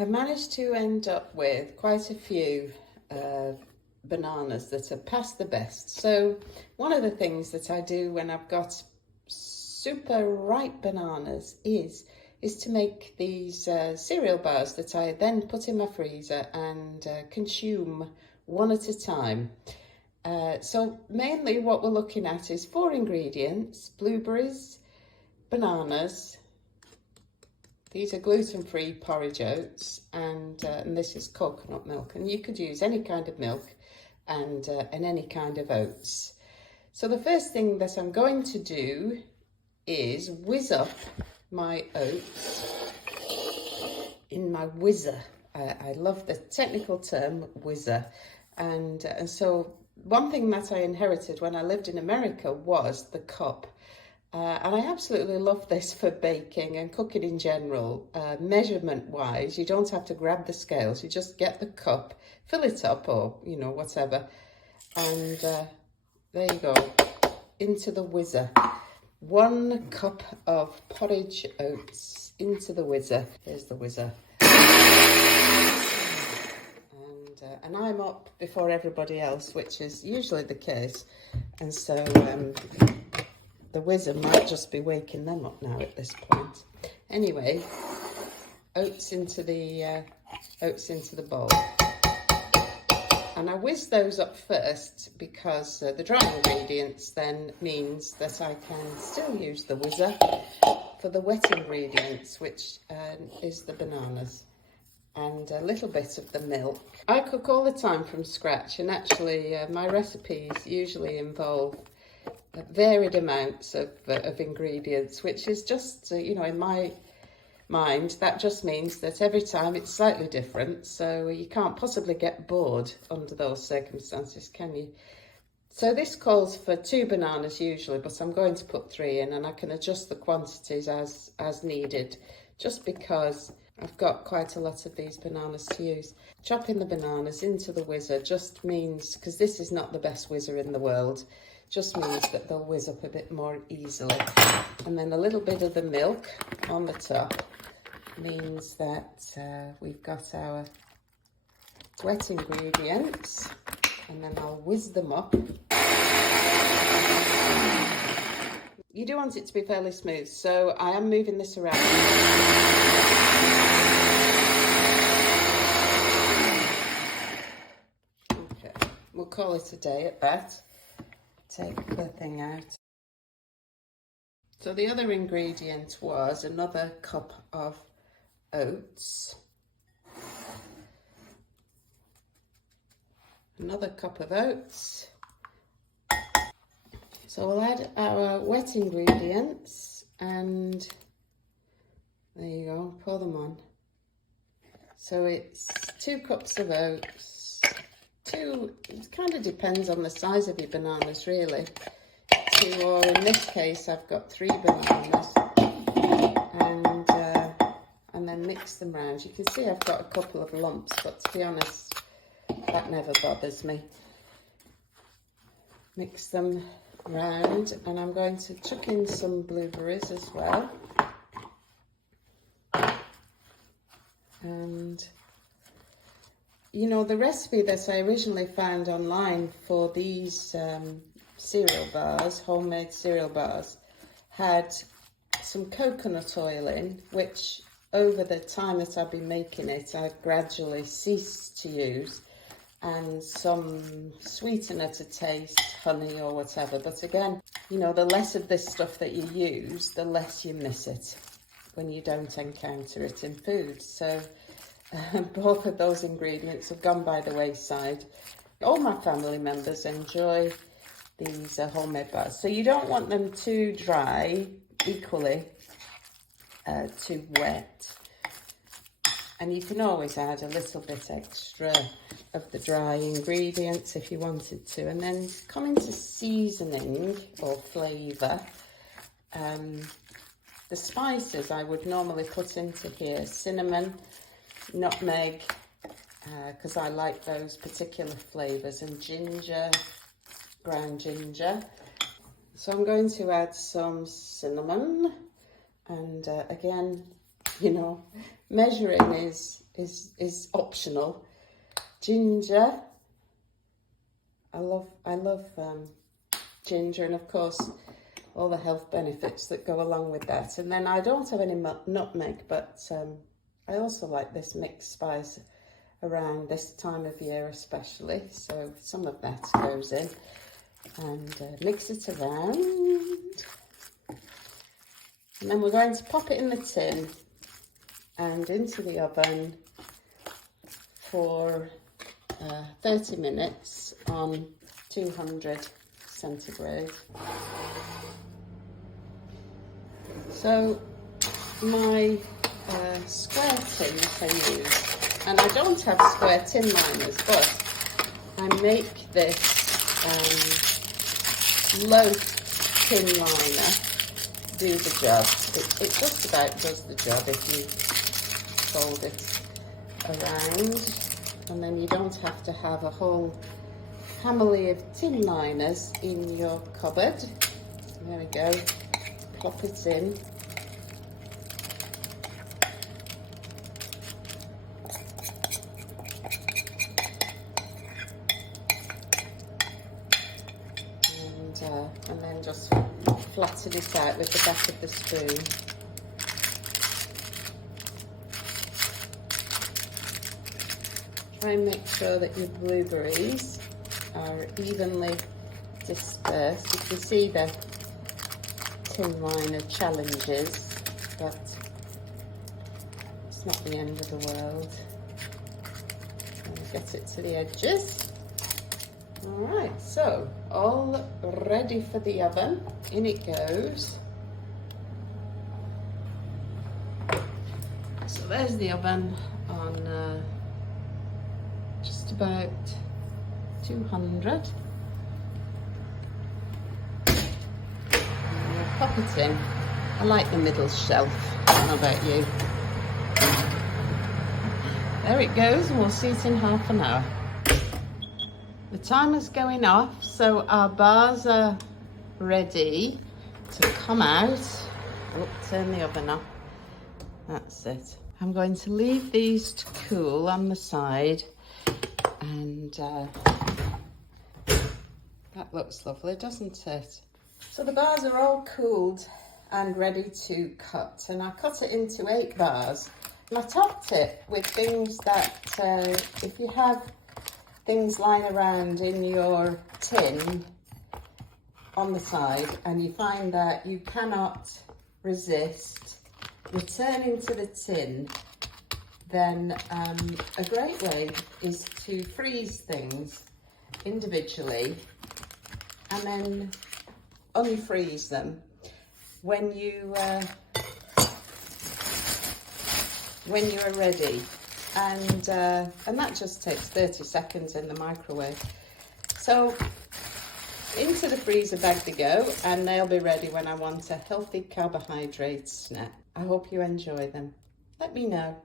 I've managed to end up with quite a few bananas that are past the best. So one of the things that I do when I've got super ripe bananas is to make these cereal bars that I then put in my freezer and consume one at a time. So mainly what we're looking at is 4 ingredients: blueberries, bananas, these are gluten-free porridge oats, and this is coconut milk, and you could use any kind of milk and any kind of oats. So the first thing that I'm going to do is whiz up my oats in my whizzer. I love the technical term whizzer, and so one thing that I inherited when I lived in America was the cup. And I absolutely love this for baking and cooking in general. Measurement wise, you don't have to grab the scales, you just get the cup, fill it up, or whatever, and there you go, into the whizzer. 1 cup of porridge oats into the whizzer. Here's the whizzer. And I'm up before everybody else, which is usually the case, and so the whizzer might just be waking them up now at this point. Anyway, oats into the bowl. And I whiz those up first because the dry ingredients then means that I can still use the whizzer for the wet ingredients, which is the bananas and a little bit of the milk. I cook all the time from scratch, and actually my recipes usually involve varied amounts of ingredients, which is just, in my mind, that just means that every time it's slightly different, so you can't possibly get bored under those circumstances, can you? So this calls for 2 bananas usually, but I'm going to put 3 in, and I can adjust the quantities as needed, just because I've got quite a lot of these bananas to use. Chopping the bananas into the whizzer just means, because this is not the best whizzer in the world, just means that they'll whiz up a bit more easily. And then a little bit of the milk on the top means that we've got our wet ingredients, and then I'll whiz them up. You do want it to be fairly smooth, so I am moving this around. Okay, we'll call it a day at that. Take the thing out. So the other ingredient was another cup of oats. Another cup of oats. So we'll add our wet ingredients, and there you go, pour them on. So it's 2 cups of oats. It kind of depends on the size of your bananas, really. 2, or in this case, I've got 3 bananas, and then mix them round. You can see I've got a couple of lumps, but to be honest, that never bothers me. Mix them round, and I'm going to chuck in some blueberries as well. And the recipe that I originally found online for these cereal bars, homemade cereal bars, had some coconut oil in, which over the time that I've been making it, I've gradually ceased to use, and some sweetener to taste, honey or whatever. But again, the less of this stuff that you use, the less you miss it when you don't encounter it in food. So both of those ingredients have gone by the wayside. All my family members enjoy these homemade bars. So you don't want them too dry, equally too wet. And you can always add a little bit extra of the dry ingredients if you wanted to. And then coming to seasoning or flavour, the spices I would normally put into here: cinnamon, nutmeg, because I like those particular flavours, and ginger, ground ginger. So I'm going to add some cinnamon, and again, Measuring is optional. Ginger. I love ginger, and of course all the health benefits that go along with that. And then I don't have any nutmeg, but I also like this mixed spice around this time of year especially, so some of that goes in, and mix it around, and then we're going to pop it in the tin and into the oven for 30 minutes on 200 centigrade. So my square tin that I use, and I don't have square tin liners, but I make this loaf tin liner do the job. It just about does the job if you fold it around, and then you don't have to have a whole family of tin liners in your cupboard. There we go, plop it in. And then just flatten it out with the back of the spoon. Try and make sure that your blueberries are evenly dispersed. You can see the tin liner challenges, but it's not the end of the world. And get it to the edges. Alright, so all ready for the oven. In it goes. So there's the oven on just about 200. And we'll pop it in. I like the middle shelf. I don't know about you. There it goes, and we'll see it in half an hour. The timer's going off, so our bars are ready to come out. Oh, turn the oven off. That's it. I'm going to leave these to cool on the side, and that looks lovely, doesn't it? So the bars are all cooled and ready to cut, and I cut it into 8 bars. And I topped it with things that, if you have things lying around in your tin on the side and you find that you cannot resist returning to the tin, then a great way is to freeze things individually and then unfreeze them when you are ready. And that just takes 30 seconds in the microwave. So into the freezer bag they go, and they'll be ready when I want a healthy carbohydrate snack. I hope you enjoy them. Let me know.